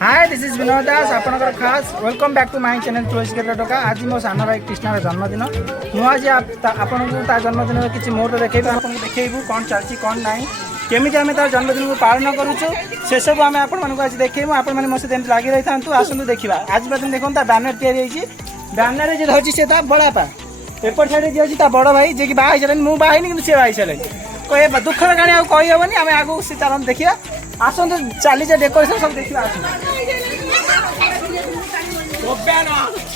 Hi this is Vinod Das आपनकर खास welcome back to my channel choice केतरा टका। आज मो साना भाई कृष्णार जन्मदिन मु आज आपनको ता जन्मदिन किसी मुहूर्त देखैबा आपनको देखैबू कौन चलची कौन नाही केमिति आमे तार जन्मदिन को पालन करूछु से सब आमे आपन मानको आज देखैबू आपन माने मसे देम लागि रही थांतु आसंतु देखिबा। आज बदन देखन ता बैनर तैयारी होईची बैनर जे धरची से ता बड़ा पा एपर साइड जे ता बड़ भाई जे कि बाहाई चलन मु बाहाई नि से बाहाई चलन कोए दुखर गाणी आ कहि हेबनी आमे आगु से चलन देखिया आसंतु चाली जे डेकोरेशन सब देखिबा आसंतु।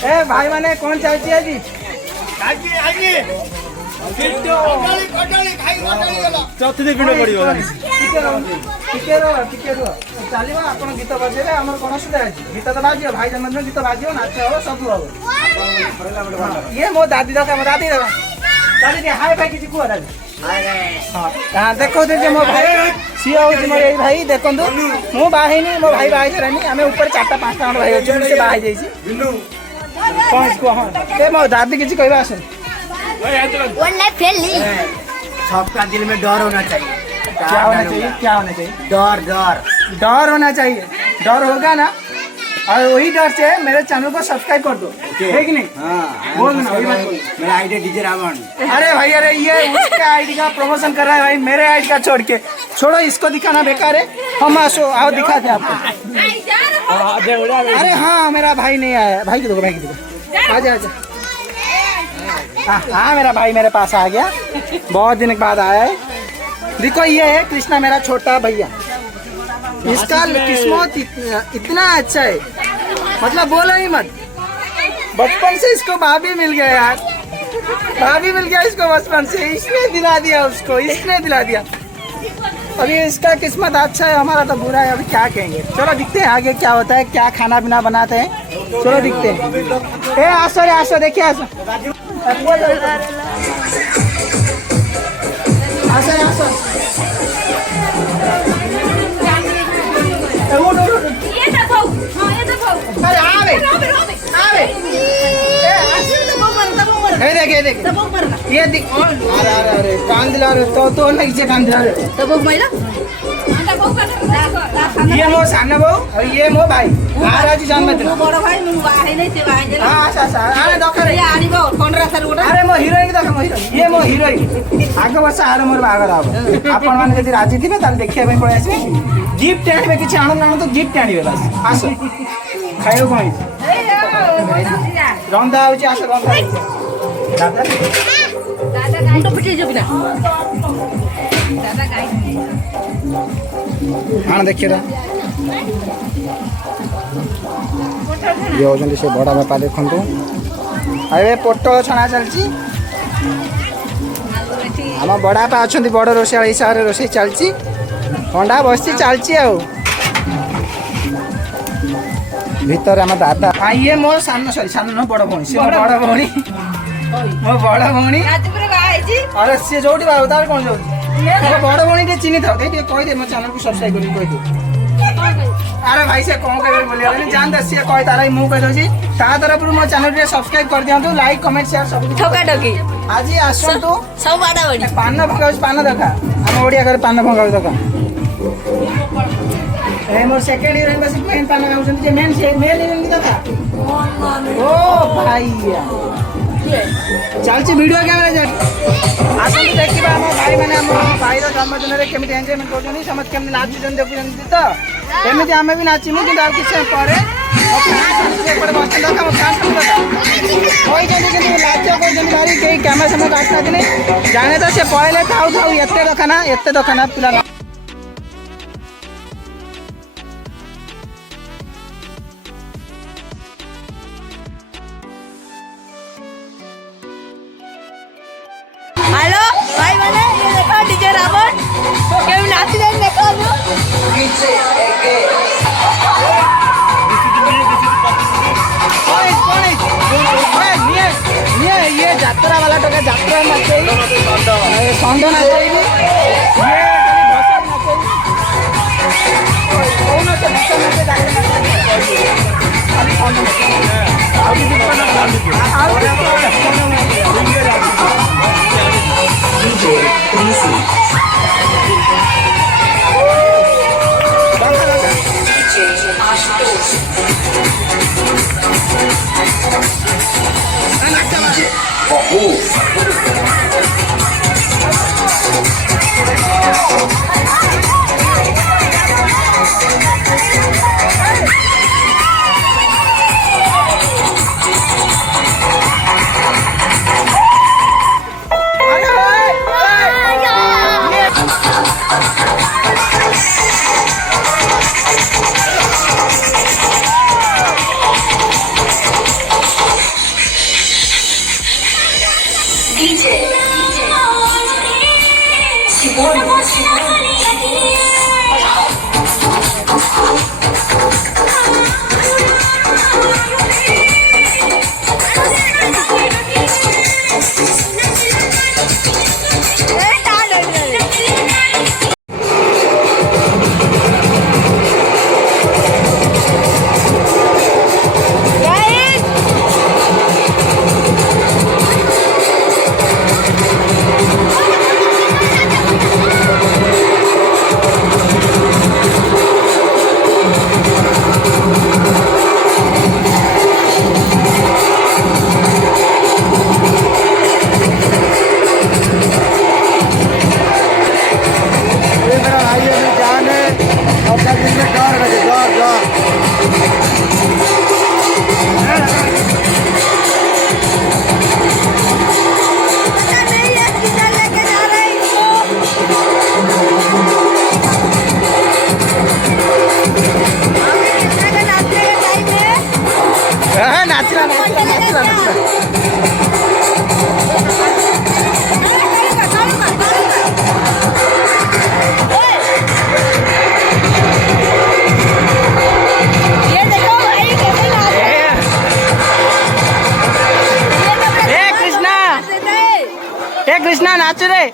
ए भाई माने कौन चलची आजी आजी आजी चौथी दिन भिड़ पड़ो चलो आप गीत बजे आम कौन सुधा गीत तो बाज भाई जन्मदिन गीत बाज नाच हम सब हम ये मो दादी दरकार मो दादी दादी हाय भाई किसी कह दादी हाँ देखो मो भाई सी हूँ मोर यही भाई देखो मु बाहनी मो भाई बाहर सारे आम ऊपर 4-5 भाई अच्छे से बाहर कौन कह हाँ मो दादी किसी कह आस सबका दिल में डर होना चाहिए। क्या होना चाहिए क्या होना चाहिए डर डर डर होना चाहिए। डर होगा ना और वही डर से मेरे चैनल को सब्सक्राइब कर दो है कि नहीं। हाँ बोल ना वही बात मेरा आईडी डीजे रावण। अरे भाई अरे ये उसका आईडी का प्रमोशन कर रहा है भाई मेरे आईडी का छोड़ के छोड़ो इसको दिखाना बेकार है। हम आसो आओ दिखाते आपको। अरे हाँ मेरा भाई नहीं आया भाई की देखो भाई की देखो आजा आजा हाँ मेरा भाई मेरे पास आ गया बहुत दिन के बाद आया है। देखो ये है कृष्णा मेरा छोटा भैया इसका किस्मत इतना अच्छा है मतलब बोलो ही मत बचपन से इसको भाभी मिल गया यार भाभी मिल गया इसको बचपन से इसने दिला दिया उसको इसने दिला दिया। अभी इसका किस्मत अच्छा है हमारा तो बुरा है अभी क्या कहेंगे। चलो दिखते हैं आगे क्या होता है क्या खाना पीना बनाते हैं चलो दिखते हैं। आसो देखिए आसो ये दिख अरे कान दिला रे तो नहीं से कान दिला रे तो बहु महिला ये मो साना बहु और ये मो भाई आज जन्मदिन बड़ भाई मु बाहे नै से बाहे हां आसा अरे दखर ये आनिबो 15 साल गोटा अरे मो हीरोइन की देख मो हीरोइन ये मो हीरोइन आगे वर्ष आर मोर बागर आबो आपण माने यदि राजी थिबे ताल देखिया पे पळे आसी गिफ्ट आनिबे किछ आनो तो गिफ्ट आनिबे बस आसो खाइयो कोइ रंदा होची आसो रंदा दादा दादा गाई तो पिटे जबिना दादा गाई हाँ देखिए ये होजन से बड़ा बापा देखु अरे पोटल छणा चलची आम बड़ा बापा अच्छा बड़ रोषे हिसाब से रोषे चलची अंडा बस चलची आ भीतर आम दादा हाँ ये मो सान सॉरी सान न बड़ भौणी सी बड़ भौणी मो बड़ भौणी अरे सी जो बाबू तार कौन जाऊँ बड़ भौणी टे चिन्ह था कहीदे मो चैनल को सब्सक्राइब कर कहीदे। अरे भाई से कौन कह बोलिए जान सी कही तार मुझे कहीदे ता तरफ मो चैनल टे सब्सक्राइब कर दिखाँ लाइक कमेंट शेयर सब ठोका ठोकी आज आसतु सब बाडा बडी पान भंगा पान दरकार आम ओडिया घर पान भंगा दरकार ए मोर सेकंड हीरोइन बस मेन पान गाउछन जे मेन हीरोइन की दरकार ओ भाई चलची वीडियो कैमेरा जट आसन देखिबा हम भाई माने हम भाई रो जन्मदिन रे केमिति एन्जॉयमेंट करछनी समझ केमिति नाचुछन देखुछन तो एमिति आमे भी नाचिमु कि आर किछ परे एपटे बसन दका हम कान सुन दका होई जने कि लाज को जने भारी के कैमरा समय आसना दिने जाने तो से पळेले थाउ एते दखाना पिला हेलो भाई माने ये देखो डीजे रावण केउ नाची जाई देखो ये यात्रा वाला टका यात्रा नाचे संड नाचे ये ନାଚୁରେ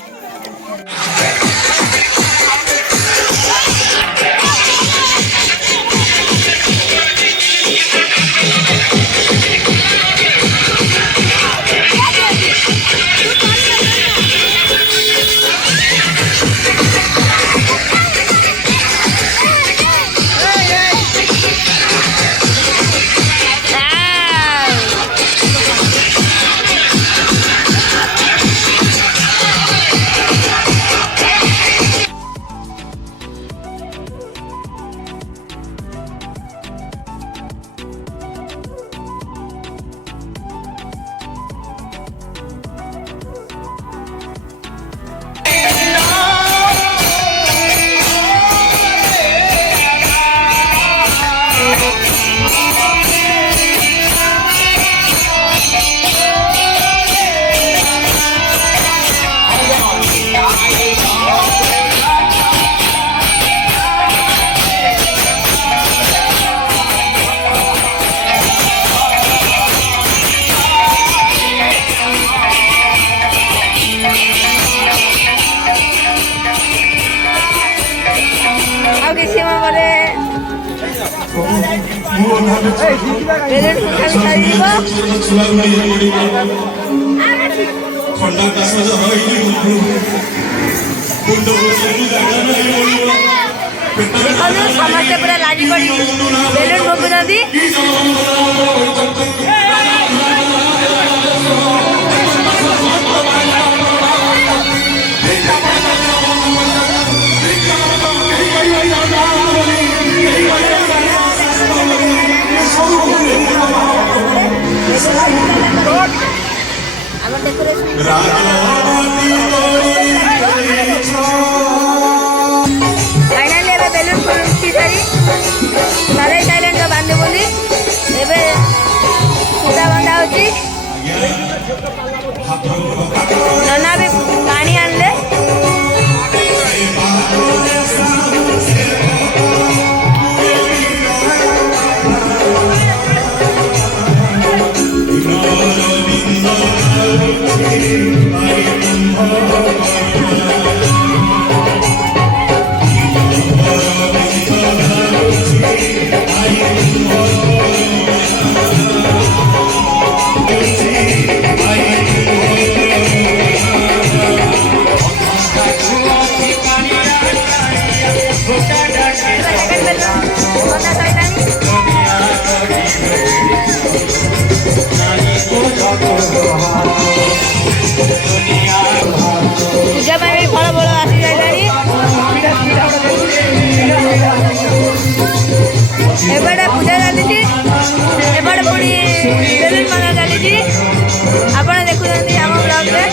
ଆଉ କିଛି ପରେ ଦେଖନ୍ତୁ ସମସ୍ତେ ପୁରା ଲାଗି ପଡ଼ି ବେଲୁନ ଫୁଙ୍କୁଛନ୍ତି। फाइनाली ଏବେ ବେଲୁନ ଫୁଙ୍କି ସାରି ସରେଇ ସାଇଲେଣି ତ ବାନ୍ଧି ବୁନ୍ଧି ଏବେ ସୂତା ବନ୍ଧା ହେଉଛି। ନନା ବି ପାଣି ଆଣିଲେ ବନ୍ଧା ସରିଲାଣି। ପୂଜା ପାଇଁ ବି ଫଳ ଫଳ ଆସିସାରିଲାଣି। ଏପଟେ ପୂଜା ଚାଲିଛି, ଏପଟେ ପୁଣି ବେଲୁନ ବନ୍ଧା ଚାଲିଛି। ଆପଣ ଦେଖୁଛନ୍ତି ଆମ ବ୍ଲଗରେ।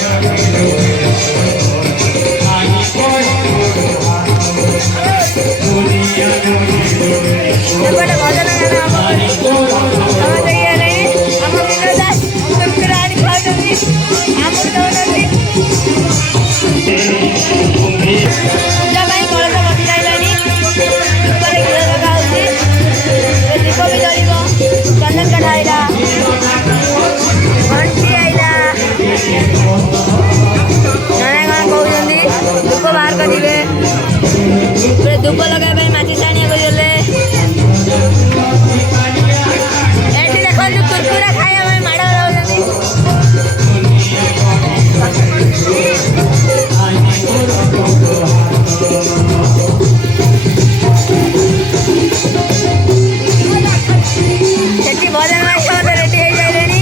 ଏପଟେ ଭଜନ ଗାନ ସମସ୍ତେ ଇଏ ହେଲେଣି। ଆମ ବିନୋଦ ଦାସ କୁକୁର ଆଣି ଖାଉଛନ୍ତି, ଆମକୁ ଦଉଛନ୍ତି। ପୂଜା ପାଇଁ କଳସ ବସି ସାରିଲାଣି। ଉପରେ ଘିଅ ଲଗା ହେଉଛି, ଦୀପ ବି ଜଳିବ। ଚନ୍ଦନ କାଠ ଆଇଲା, ଘଣ୍ଟି ଆଇଲା। ଜଣେ କ'ଣ କହୁଛନ୍ତି ଧୂପ ବାହାର କରିବେ। ଧୂପ ଲଗାଇବା ପାଇଁ ମାଚିସ୍ ଆଣିବାକୁ ଗଲେ। ଏଠି ଦେଖନ୍ତୁ କୁରକୁରା ଖାଇବା ପାଇଁ ମାଡ଼ ରହୁଛନ୍ତି। ସେଠି ଭଜନ ପାଇଁ ସମସ୍ତେ ରେଡି ହେଇସାରିଲେଣି।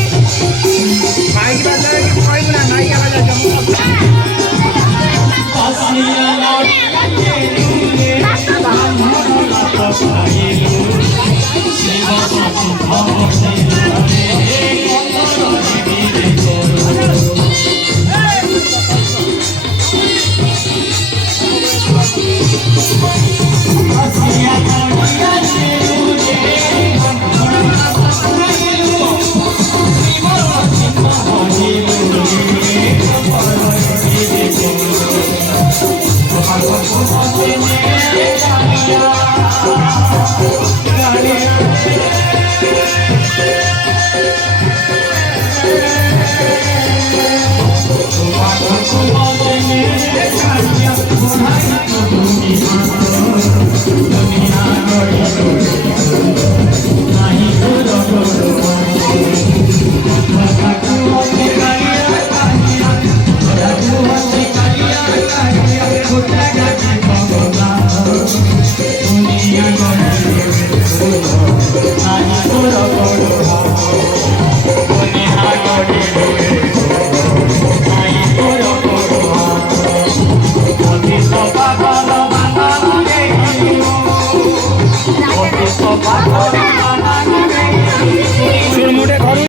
सुरमुटे घरू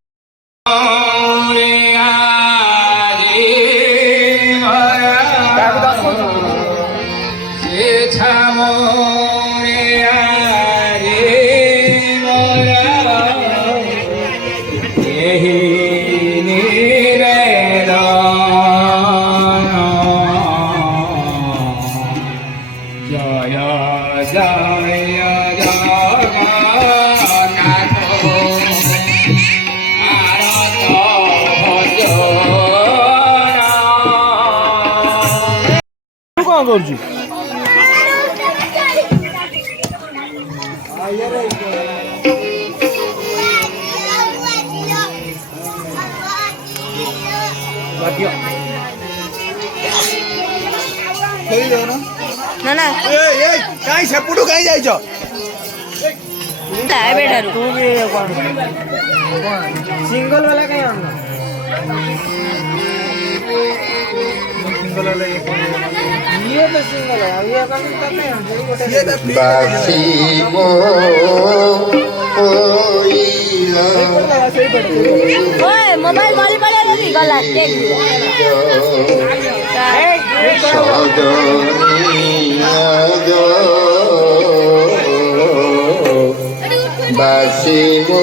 कौन करुଛୁ ना ना कहीं सेपटू कहीं जाइछ बेटारू तू भी सिंगल वाला कहीं आना सिंगल वाला ये तो सिंगल है अब ये कौन करते हैं ये तो बासीमो ओइला ओए मोबाइल गली पड़े गली गला देख बासीमो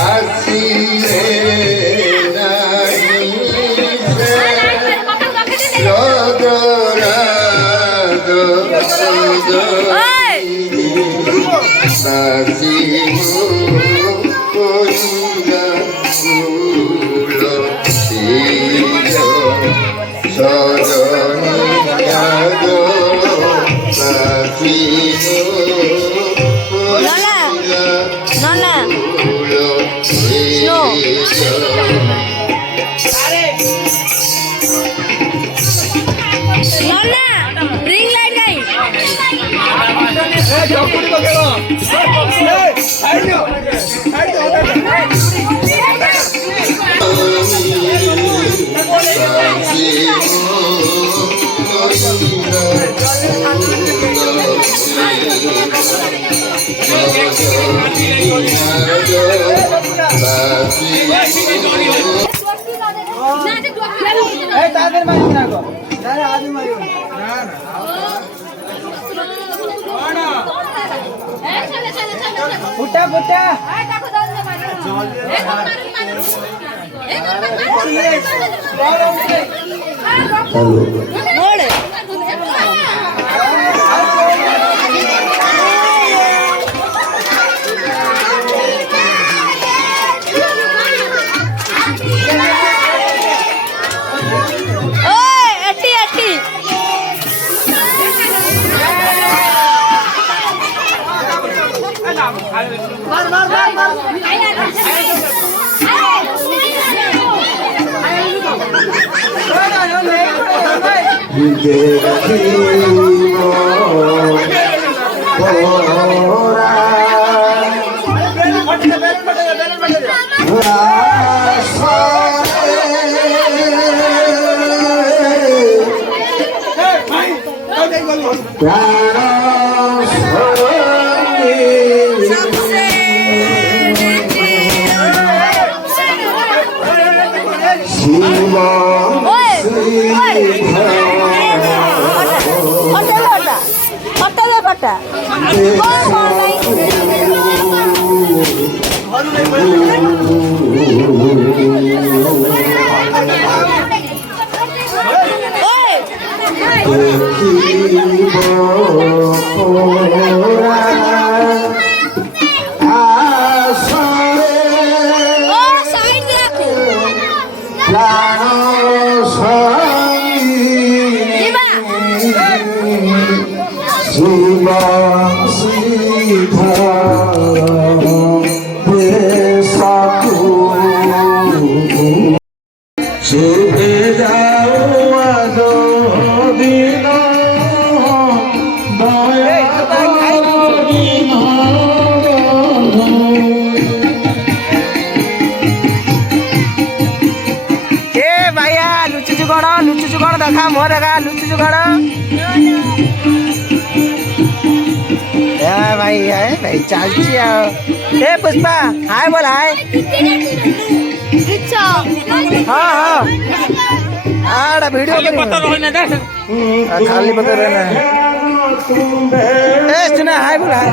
आसिरे तादेर मारी ना को अरे आदमी मारी ना ना फुटा फुटा प्राण ପଟା କଣ लुचुचु कौन देखा मुह देखा लुचुचु कौन भाई है भाई चलची ए पुष्पा हाय बोल हाय हाँ हाँ आड़ा वीडियो खाली पता रहना ए सुना हाय बोल हाय